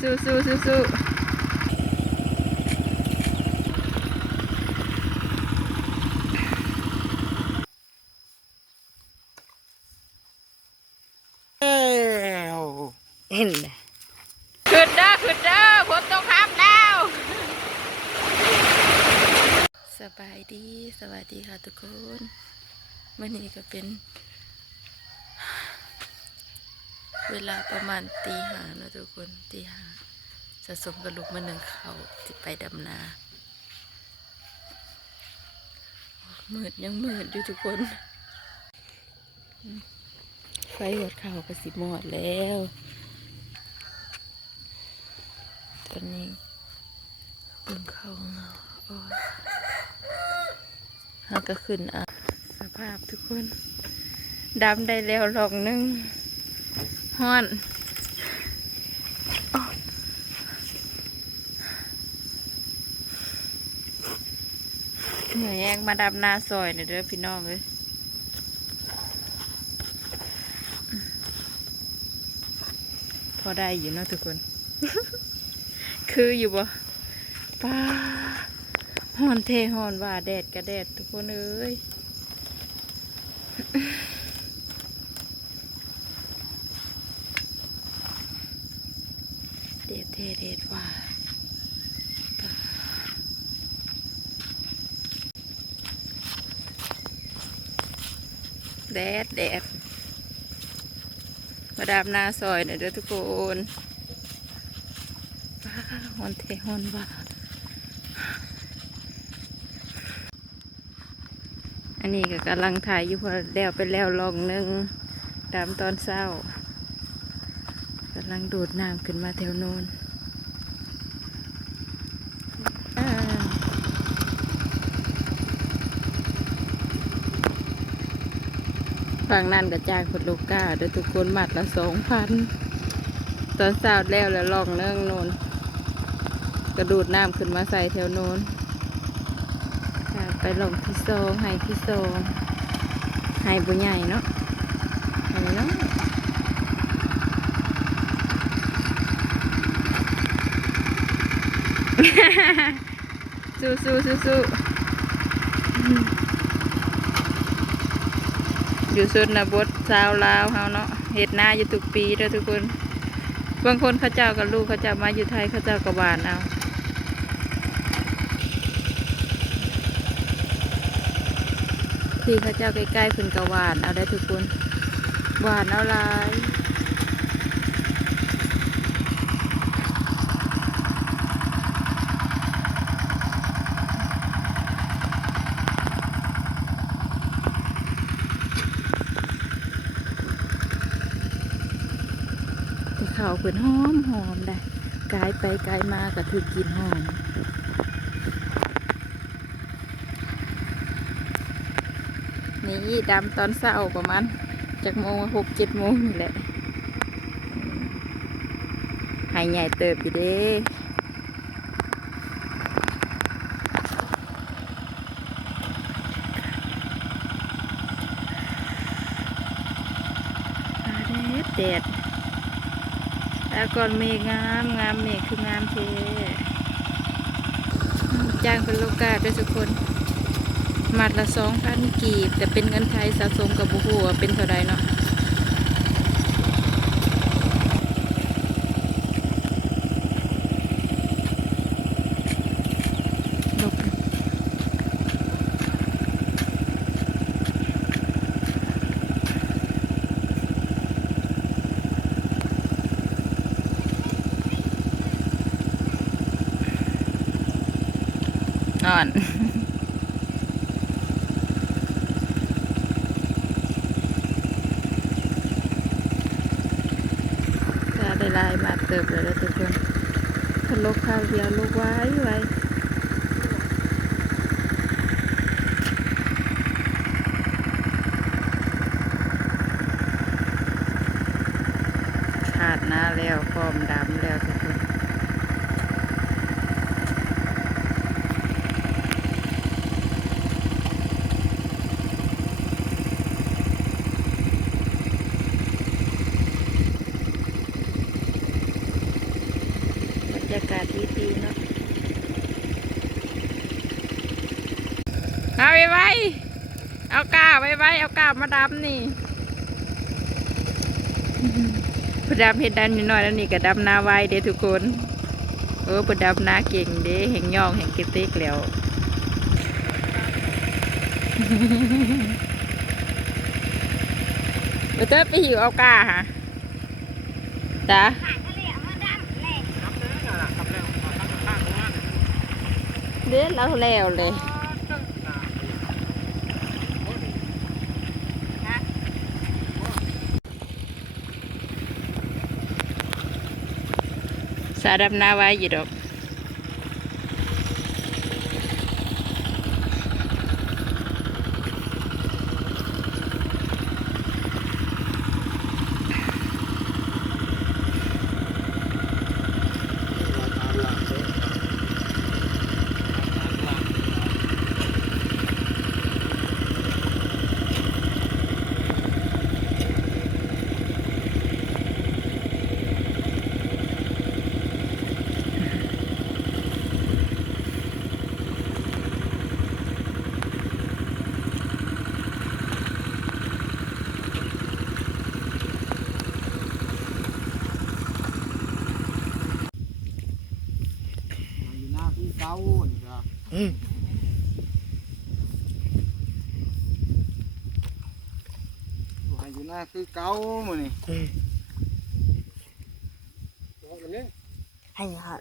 สู้สู้สู้สู้เห็นไหมขึ้นเด้อขึ้นเด้อฝนตกครับแล้วสบายดีสวัสดีค่ะทุกคนวันนี้ก็เป็นเวลาประมาณตี 5นะทุกคนตี 5สะสมกระลุกมา1เขาที่ไปดำนามืดยังมืดอยู่ทุกคนไฟหัวเข่าก็สิหมดแล้วตอนนี้เบิ่งเขาเงาหาก็ขึ้นสภาพทุกคนดำได้แล้วลองนึงฮ้อนเหนื่อยแองมาดำนาซอยเด้อพี่น้องเลยพอได้อยู่เนาะทุกคน คืออยู่บ่ป้าฮ้อนเทฮ้อนว่าแดดกระแดดทุกคนเอ้ย แดดเทแดดว่าแดดแดดมาดำนาซอยเด้อทุกคนป้าฮ้อนเทฮ้อนว่าอันนี้ก็กำลังถ่ายอยู่พอแล้วไปแล้วลองนึงดำตอนเช้ากำลังดูดน้ำขึ้นมาแถวโน้นฝั่งนั้นกระจายคนโลกาโดยทุกคนมัดละ2,000ตอนเช้าแล้วลองนึงโน้นกระดูดน้ำขึ้นมาใส่แถวโน้นไปลงที่โซงให้ที่โซงให้บุญใหญ่เนาะให้เนาะสู้สู้สู้สู้อยู่สุดนะบดชาวลาวเฮาเนาะเฮ็ดนาอยู่ทุกปีเด้อทุกคนบางคนเขาเจ้ากับลูกเขาเจ้ามาอยู่ไทยเขาเจ้ากับหวานเอาที่เขาเจ้าใกล้ๆเพิ่นกับหวานเอาได้ทุกคนหวานเอาลายข้าวเพิ่นหอมหอมได้กายไปกายมาก็ถือกินหอมนี่ดำตอนเช้าประมาณจากโมง6-7 โมงนี่แหละหายใหญ่เติบอยู่เด้แดดแล้วก่อนเมฆงามงามเมฆคืองามเทจ้างเป็นโลกาด้วยทุกคนมัดละ2,000 กีบแต่เป็นเงินไทยสะสมกับบุหัวเป็นเท่าไรเนาะนอนถ้าได้ลายมาเติบเลยแล้วทุกคนทะลกข้าวเดียวลูกไว้ขาดหน้าแล้วพร้อมดำแล้วทุกคน ยากาศดีๆเนาะเอาไว้เอากาไว้เอากามาดำนี่ผู้ดำเห็ดดันนิดหน่อยแล้วนี่ก็ดำนาไว้เด้ทุกคนผู้ดำนาเก่งเด้แห่งย่องแห่งกิติกแล้วเต้ยไปหิวเอากาฮะจ้าเด็ดแล้วแล้วเลยสาดำนาไว้อยู่ดอกเก้านี่ครับอยู่หน้าคือเก้ามื้อนี่ให้ฮะ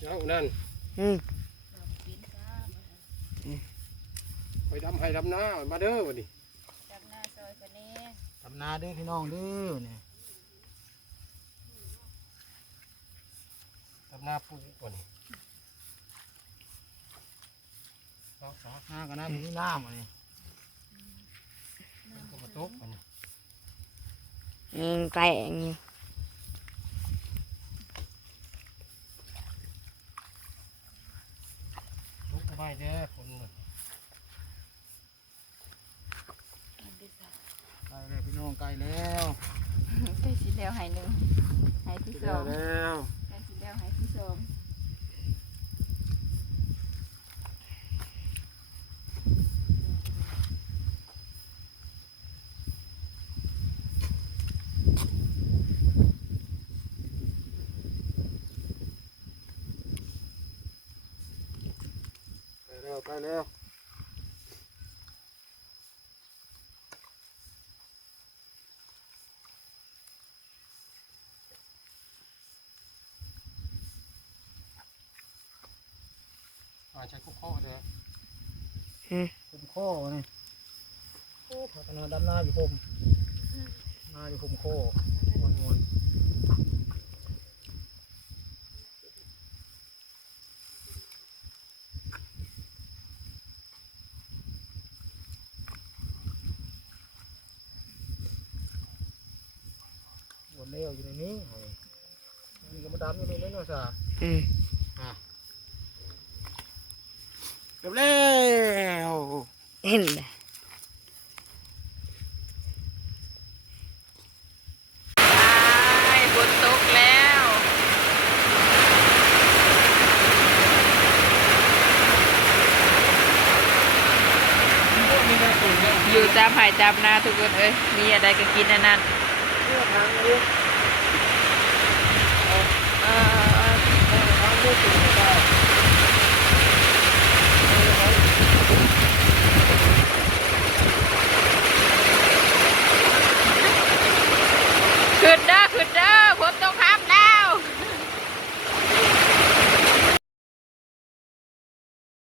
เจ้านั่นไปดำให้ดำนามาเด้อวันนี้ดำนาซอยคนนี้ดำนาเด้อพี่น้องเด้อเนี่ยดำนาปลูกวันนี้สาหน้ากันนะมีน้ำอันนี้ก็มาตกอันนี้ ไก่อย่างนี้ ตกสบายเด้อคนไก่แล้วพี่น้องไก่แล้ว ใกล้สิแล้วหายหนึ่งหายที่สอง แล้ว ใกล้สิแล้วหายที่สองไก่แล้วใช้คุกข้อเด้อคุมข้อนี่โอ้พัฒนาดำนาอยู่ผมนาอยู่ผมข้อมวนวนเลี้ยวอยู่ในนี้นี่ก็มาดำอยู่ในนี้เนาะจ้ะเรียบแล้ว เห็นเลย ฝนตกแล้วอยู่ตามไผ่ตามนาทุกคนเอ้ยมีอะไรก็กินนั่น